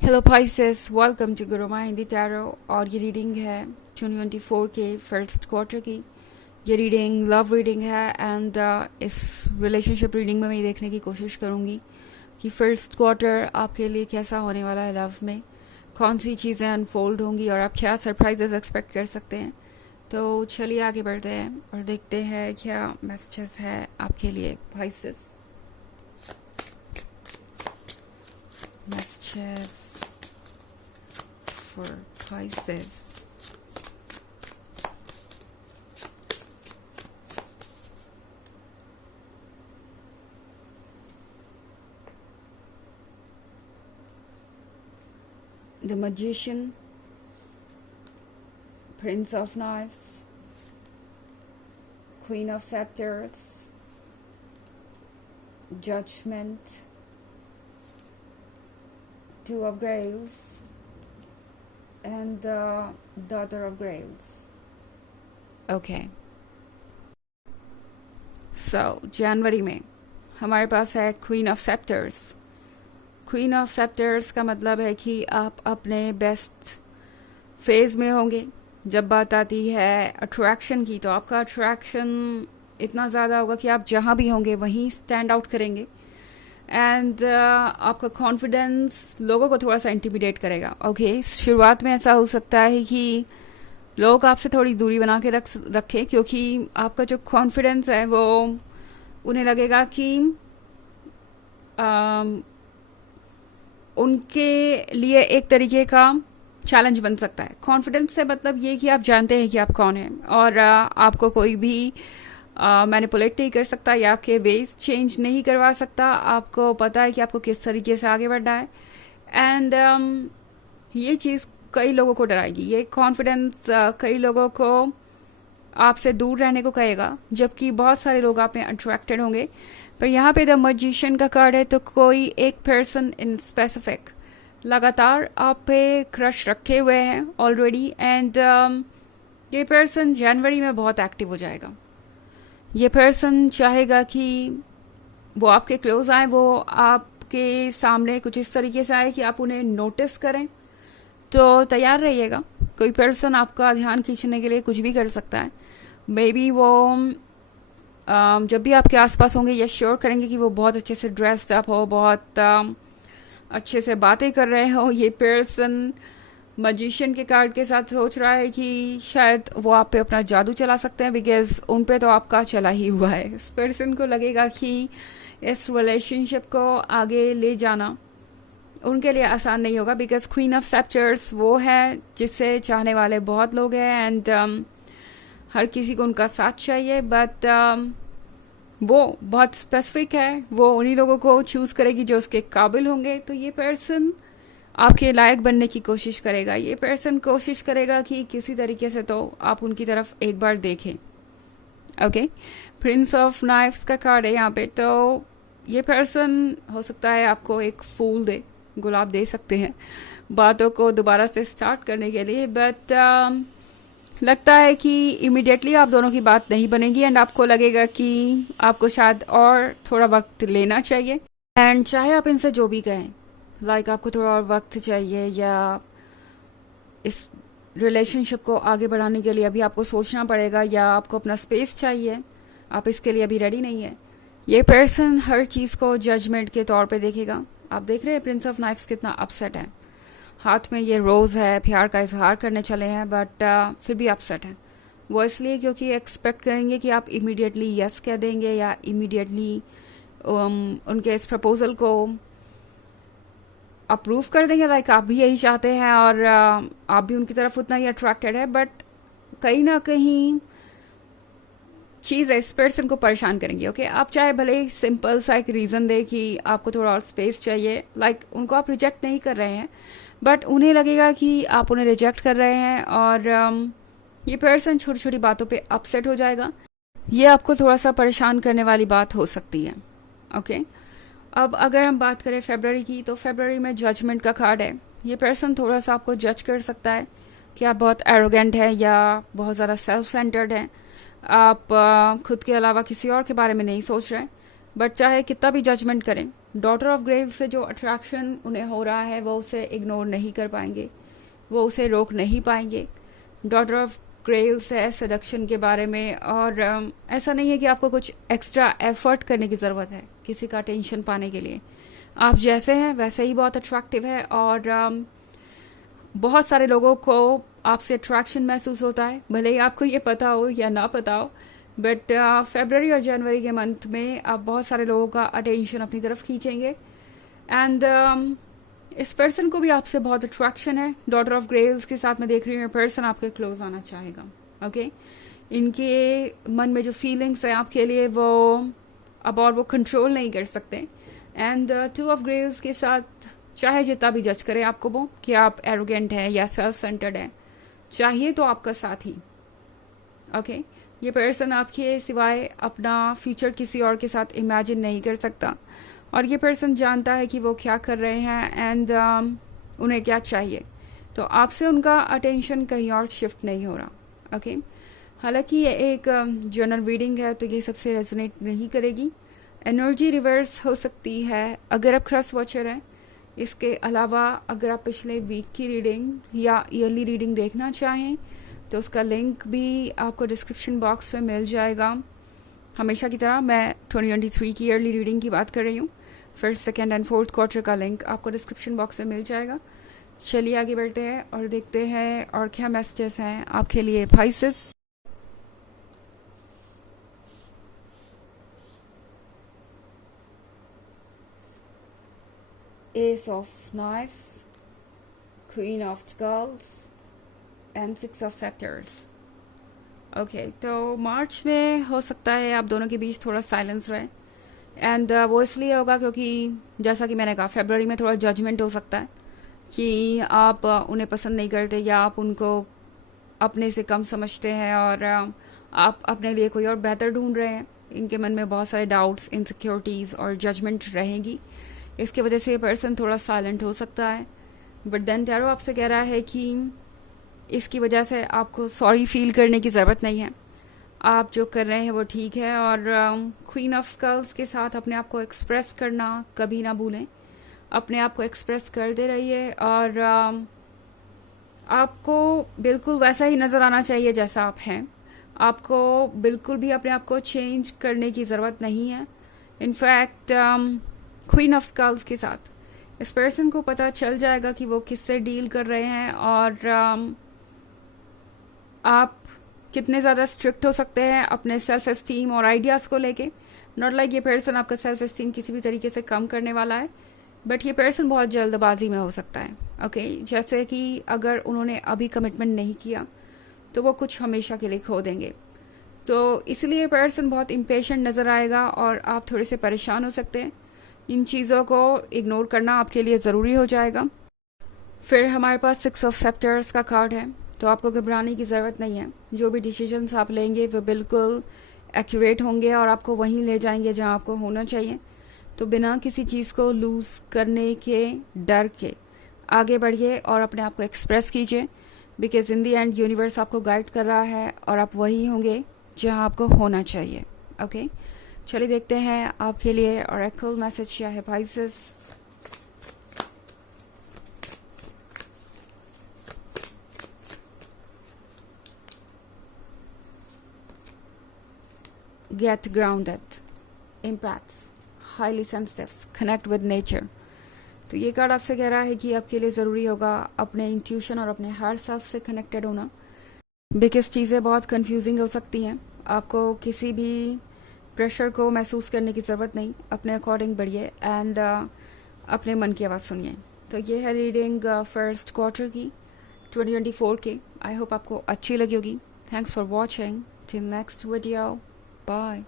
Hello Pisces, welcome to Guruma Hindi tarot. और ये reading है 2024 के फर्स्ट क्वार्टर की। ये रीडिंग लव रीडिंग है एंड इस रिलेशनशिप रीडिंग में मैं ये देखने की कोशिश करूँगी कि फर्स्ट क्वार्टर आपके लिए कैसा होने वाला है। लव में कौन सी चीज़ें अनफोल्ड होंगी और आप क्या सरप्राइजेस एक्सपेक्ट कर सकते हैं। तो चलिए आगे बढ़ते हैं और देखते हैं क्या मैसेजेस है आपके लिए Pisces। Messages for Pisces. The Magician, Prince of Knives, Queen of Scepters, Judgment, Two of Grails, and the Daughter of Grails. Okay. So, जनवरी में हमारे पास है क्वीन ऑफ सेप्टर्स। क्वीन ऑफ सेप्टर्स का मतलब है कि आप अपने बेस्ट फेज में होंगे। जब बात आती है अट्रैक्शन की तो आपका अट्रैक्शन इतना ज़्यादा होगा कि आप जहाँ भी होंगे वहीं स्टैंड आउट करेंगे एंड आपका कॉन्फिडेंस लोगों को थोड़ा सा इंटिमिडेट करेगा। ओके, शुरुआत में ऐसा हो सकता है कि लोग आपसे थोड़ी दूरी बना के रखें क्योंकि आपका जो कॉन्फिडेंस है वो उन्हें लगेगा कि उनके लिए एक तरीके का चैलेंज बन सकता है। कॉन्फिडेंस से मतलब ये कि आप जानते हैं कि आप कौन हैं और आपको कोई भी मैनिपुलेट नहीं कर सकता या आपके वेज चेंज नहीं करवा सकता। आपको पता है कि आपको किस तरीके से आगे बढ़ना है एंड ये चीज़ कई लोगों को डराएगी। ये कॉन्फिडेंस कई लोगों को आपसे दूर रहने को कहेगा जबकि बहुत सारे लोग आप में अट्रैक्टेड होंगे। पर यहाँ पे द मैजिशियन का कार्ड है तो कोई एक पर्सन इन स्पेसिफिक लगातार आप पे क्रश रखे हुए हैं ऑलरेडी एंड ये पर्सन जनवरी में बहुत एक्टिव हो जाएगा। ये पर्सन चाहेगा कि वो आपके क्लोज आए, वो आपके सामने कुछ इस तरीके से आए कि आप उन्हें नोटिस करें। तो तैयार रहिएगा, कोई पर्सन आपका ध्यान खींचने के लिए कुछ भी कर सकता है। मे बी वो जब भी आपके आसपास होंगे ये श्योर करेंगे कि वो बहुत अच्छे से ड्रेस्ड अप हो, बहुत अच्छे से बातें कर रहे हो। ये पर्सन मैजिशियन के कार्ड के साथ सोच रहा है कि शायद वो आप पे अपना जादू चला सकते हैं बिकॉज उन पे तो आपका चला ही हुआ है। इस पर्सन को लगेगा कि इस रिलेशनशिप को आगे ले जाना उनके लिए आसान नहीं होगा बिकॉज क्वीन ऑफ सेप्टर्स वो है जिसे चाहने वाले बहुत लोग हैं एंड हर किसी को उनका साथ चाहिए बट वो बहुत स्पेसिफिक है। वो उन्हीं लोगों को चूज़ करेगी जो उसके काबिल होंगे। तो ये पर्सन आपके लायक बनने की कोशिश करेगा। ये पर्सन कोशिश करेगा कि किसी तरीके से तो आप उनकी तरफ एक बार देखें। ओके, प्रिंस ऑफ नाइफ्स का कार्ड है यहाँ पे। तो ये पर्सन हो सकता है आपको एक फूल दे, गुलाब दे सकते हैं बातों को दोबारा से स्टार्ट करने के लिए बट लगता है कि इमिडिएटली आप दोनों की बात नहीं बनेगी एंड आपको लगेगा कि आपको शायद और थोड़ा वक्त लेना चाहिए। एंड चाहे आप इनसे जो भी कहें लाइक आपको थोड़ा और वक्त चाहिए या इस रिलेशनशिप को आगे बढ़ाने के लिए अभी आपको सोचना पड़ेगा या आपको अपना स्पेस चाहिए, आप इसके लिए अभी रेडी नहीं है। ये पर्सन हर चीज़ को जजमेंट के तौर पे देखेगा। आप देख रहे हैं प्रिंस ऑफ नाइफ्स कितना अपसेट है, हाथ में ये रोज़ है, प्यार का इजहार करने चले हैं बट फिर भी अपसेट है। वो इसलिए क्योंकि एक्सपेक्ट करेंगे कि आप इमीडिएटली यस कह देंगे या इमीडिएटली उनके इस प्रपोजल को अप्रूव कर देंगे लाइक आप भी यही चाहते हैं और आप भी उनकी तरफ उतना ही अट्रैक्टेड है बट कहीं ना कहीं चीज़ इस पर्सन को परेशान करेंगी। ओके, आप चाहे भले सिंपल सा एक रीज़न दे कि आपको थोड़ा और स्पेस चाहिए, लाइक उनको आप रिजेक्ट नहीं कर रहे हैं बट उन्हें लगेगा कि आप उन्हें रिजेक्ट कर रहे हैं और ये पर्सन छोटी छोटी बातों पे अपसेट हो जाएगा। ये आपको थोड़ा सा परेशान करने वाली बात हो सकती है। ओके, अब अगर हम बात करें फरवरी की तो फरवरी में जजमेंट का कार्ड है। ये पर्सन थोड़ा सा आपको जज कर सकता है कि आप बहुत एरोगेंट हैं या बहुत ज़्यादा सेल्फ सेंटर्ड हैं, आप खुद के अलावा किसी और के बारे में नहीं सोच रहे। बट चाहे कितना भी जजमेंट करें डॉटर ऑफ ग्रेव से जो अट्रैक्शन उन्हें हो रहा है वो उसे इग्नोर नहीं कर पाएंगे, वो उसे रोक नहीं पाएंगे। डॉटर ऑफ ग्रेव्स है सडक्शन के बारे में, और ऐसा नहीं है कि आपको कुछ एक्स्ट्रा एफर्ट करने की ज़रूरत है किसी का अटेंशन पाने के लिए। आप जैसे हैं वैसे ही बहुत अट्रैक्टिव है, और बहुत सारे लोगों को आपसे अट्रैक्शन महसूस होता है, भले ही आपको ये पता हो या ना पता हो। बट फरवरी और जनवरी के मंथ में आप बहुत सारे लोगों का अटेंशन अपनी तरफ खींचेंगे, एंड इस पर्सन को भी आपसे बहुत अट्रैक्शन है। डॉटर ऑफ ग्रेव्स के साथ मैं देख रही हूँ पर्सन आपके क्लोज आना चाहेगा। ओके, इनके मन में जो फीलिंग्स है आपके लिए वो अब और वो कंट्रोल नहीं कर सकते। एंड टू ऑफ ग्रेव्स के साथ चाहे जितना भी जज करे आपको वो कि आप एरोगेंट है या सेल्फ सेंटर्ड है, चाहिए तो आपका साथ ही। ओके, ये पर्सन आपके सिवाय अपना फ्यूचर किसी और के साथ इमेजिन नहीं कर सकता, और ये पर्सन जानता है कि वो क्या कर रहे हैं एंड उन्हें क्या चाहिए। तो आपसे उनका अटेंशन कहीं और शिफ्ट नहीं हो रहा। ओके, हालांकि ये एक जनरल रीडिंग है तो ये सबसे रेजोनेट नहीं करेगी। एनर्जी रिवर्स हो सकती है अगर आप क्रॉस वॉचर हैं। इसके अलावा अगर आप पिछले वीक की रीडिंग या ईयरली रीडिंग देखना चाहें तो उसका लिंक भी आपको डिस्क्रिप्शन बॉक्स में मिल जाएगा। हमेशा की तरह मैं 2023 की ईयरली रीडिंग की बात कर रही हूँ। First, second and fourth quarter का लिंक आपको डिस्क्रिप्शन बॉक्स में मिल जाएगा। चलिए आगे बढ़ते हैं और देखते हैं और क्या मैसेजेस हैं आपके लिए Pisces. Ace of Knives, Queen of Skulls and 6 of Scepters। Okay, तो मार्च में हो सकता है आप दोनों के बीच थोड़ा साइलेंस रहे, एंड वो इसलिए होगा क्योंकि जैसा कि मैंने कहा फरवरी में थोड़ा जजमेंट हो सकता है कि आप उन्हें पसंद नहीं करते या आप उनको अपने से कम समझते हैं और आप अपने लिए कोई और बेहतर ढूंढ रहे हैं। इनके मन में बहुत सारे डाउट्स, इनसिक्योरिटीज़ और जजमेंट रहेगी। इसकी वजह से ये पर्सन थोड़ा साइलेंट हो सकता है। बट देन टैरो आपसे कह रहा है कि इसकी वजह से आपको सॉरी फील करने की ज़रूरत नहीं है, आप जो कर रहे हैं वो ठीक है। और क्वीन ऑफ स्कल्स के साथ अपने आप को एक्सप्रेस करना कभी ना भूलें, अपने आप को एक्सप्रेस करते रहिए, और आपको बिल्कुल वैसा ही नज़र आना चाहिए जैसा आप हैं। आपको बिल्कुल भी अपने आप को चेंज करने की ज़रूरत नहीं है। इनफैक्ट क्वीन ऑफ स्कल्स के साथ इस पर्सन को पता चल जाएगा कि वो किससे डील कर रहे हैं, और आप कितने ज़्यादा स्ट्रिक्ट हो सकते हैं अपने सेल्फ एस्टीम और आइडियाज़ को लेके। नॉट लाइक ये पर्सन आपका सेल्फ एस्टीम किसी भी तरीके से कम करने वाला है, बट ये पर्सन बहुत जल्दबाजी में हो सकता है। ओके, जैसे कि अगर उन्होंने अभी कमिटमेंट नहीं किया तो वो कुछ हमेशा के लिए खो देंगे। तो इसलिए पर्सन बहुत इम्पेशेंट नज़र आएगा और आप थोड़े से परेशान हो सकते हैं। इन चीज़ों को इग्नोर करना आपके लिए ज़रूरी हो जाएगा। फिर हमारे पास 6 ऑफ सेप्टर्स का कार्ड है, तो आपको घबराने की ज़रूरत नहीं है। जो भी डिसीजंस आप लेंगे वो बिल्कुल एक्यूरेट होंगे और आपको वहीं ले जाएंगे जहां आपको होना चाहिए। तो बिना किसी चीज़ को लूज़ करने के डर के आगे बढ़िए और अपने आप को एक्सप्रेस कीजिए, because in the and universe आपको गाइड कर रहा है और आप वही होंगे जहां आपको होना चाहिए। ओके, चलिए देखते हैं आपके लिए ऑरेकल मैसेज क्या है Pisces. Get grounded, empaths, highly sensitives, connect with nature। तो ये कार्ड आपसे कह रहा है कि आपके लिए ज़रूरी होगा अपने इंट्यूशन और अपने हार्ट सेल्फ से कनेक्टेड होना, बिकॉज चीज़ें बहुत कंफ्यूजिंग हो सकती हैं। आपको किसी भी प्रेशर को महसूस करने की ज़रूरत नहीं, अपने अकॉर्डिंग बढ़िए एंड अपने मन की आवाज़ सुनिए। तो ये है रीडिंग फर्स्ट क्वार्टर की 2024 की। आई होप आपको अच्छी लगी होगी। Thanks for watching, till next video, bye.